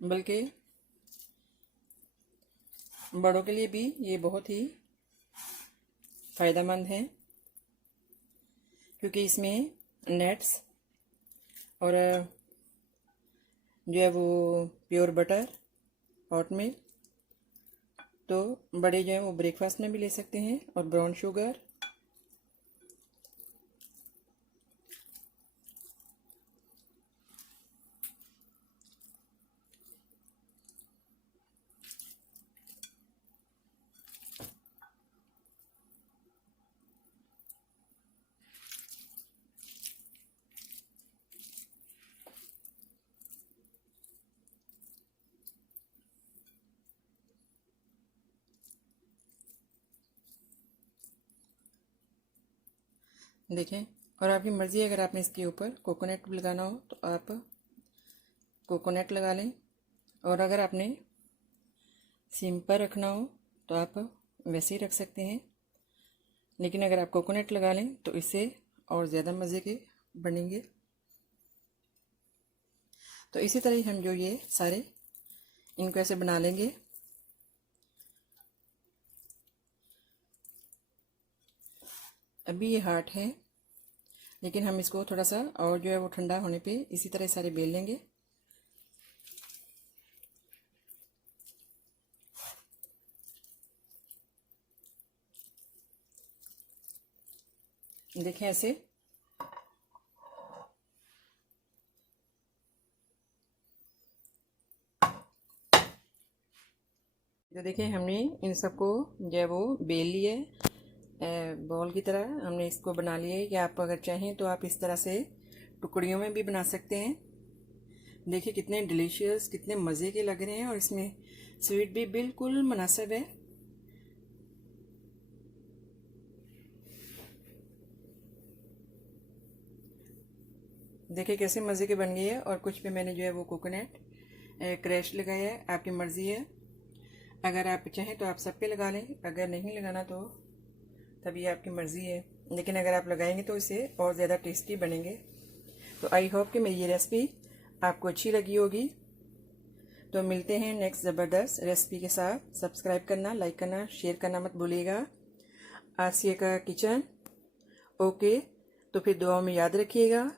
बल्कि बड़ों के लिए भी ये बहुत ही फ़ायदेमंद है, क्योंकि इसमें नट्स और जो है वो प्योर बटर, ओट मिल्क, तो बड़े जो है वो ब्रेकफास्ट में भी ले सकते हैं, और ब्राउन शुगर, देखें। और आपकी मर्ज़ी है, अगर आपने इसके ऊपर कोकोनट लगाना हो तो आप कोकोनट लगा लें, और अगर आपने सिंपल रखना हो तो आप वैसे ही रख सकते हैं, लेकिन अगर आप कोकोनट लगा लें तो इससे और ज़्यादा मज़े के बनेंगे। तो इसी तरह ही हम जो ये सारे इनको ऐसे बना लेंगे। अभी ये हार्ड है, लेकिन हम इसको थोड़ा सा और जो है वो ठंडा होने पे इसी तरह सारे बेल लेंगे। देखें ऐसे। तो देखिए हमने इन सबको जो है वो बेल लिए, बॉल की तरह हमने इसको बना लिया है। या आप अगर चाहें तो आप इस तरह से टुकड़ियों में भी बना सकते हैं। देखिए कितने डिलीशियस, कितने मज़े के लग रहे हैं, और इसमें स्वीट भी बिल्कुल मुनासिब है। देखिए कैसे मज़े के बन गए हैं। और कुछ पे मैंने जो है वो कोकोनट क्रैश लगाया है, आपकी मर्ज़ी है। अगर आप चाहें तो आप सब पे लगा लें, अगर नहीं लगाना तो तभी आपकी मर्ज़ी है, लेकिन अगर आप लगाएंगे तो इसे और ज़्यादा टेस्टी बनेंगे। तो आई होप कि मेरी ये रेसिपी आपको अच्छी लगी होगी। तो मिलते हैं नेक्स्ट ज़बरदस्त रेसिपी के साथ। सब्सक्राइब करना, लाइक करना, शेयर करना मत भूलिएगा। आसिया का किचन। ओके, तो फिर दुआ में याद रखिएगा।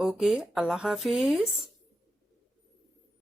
ओके, अल्लाह हाफिज़।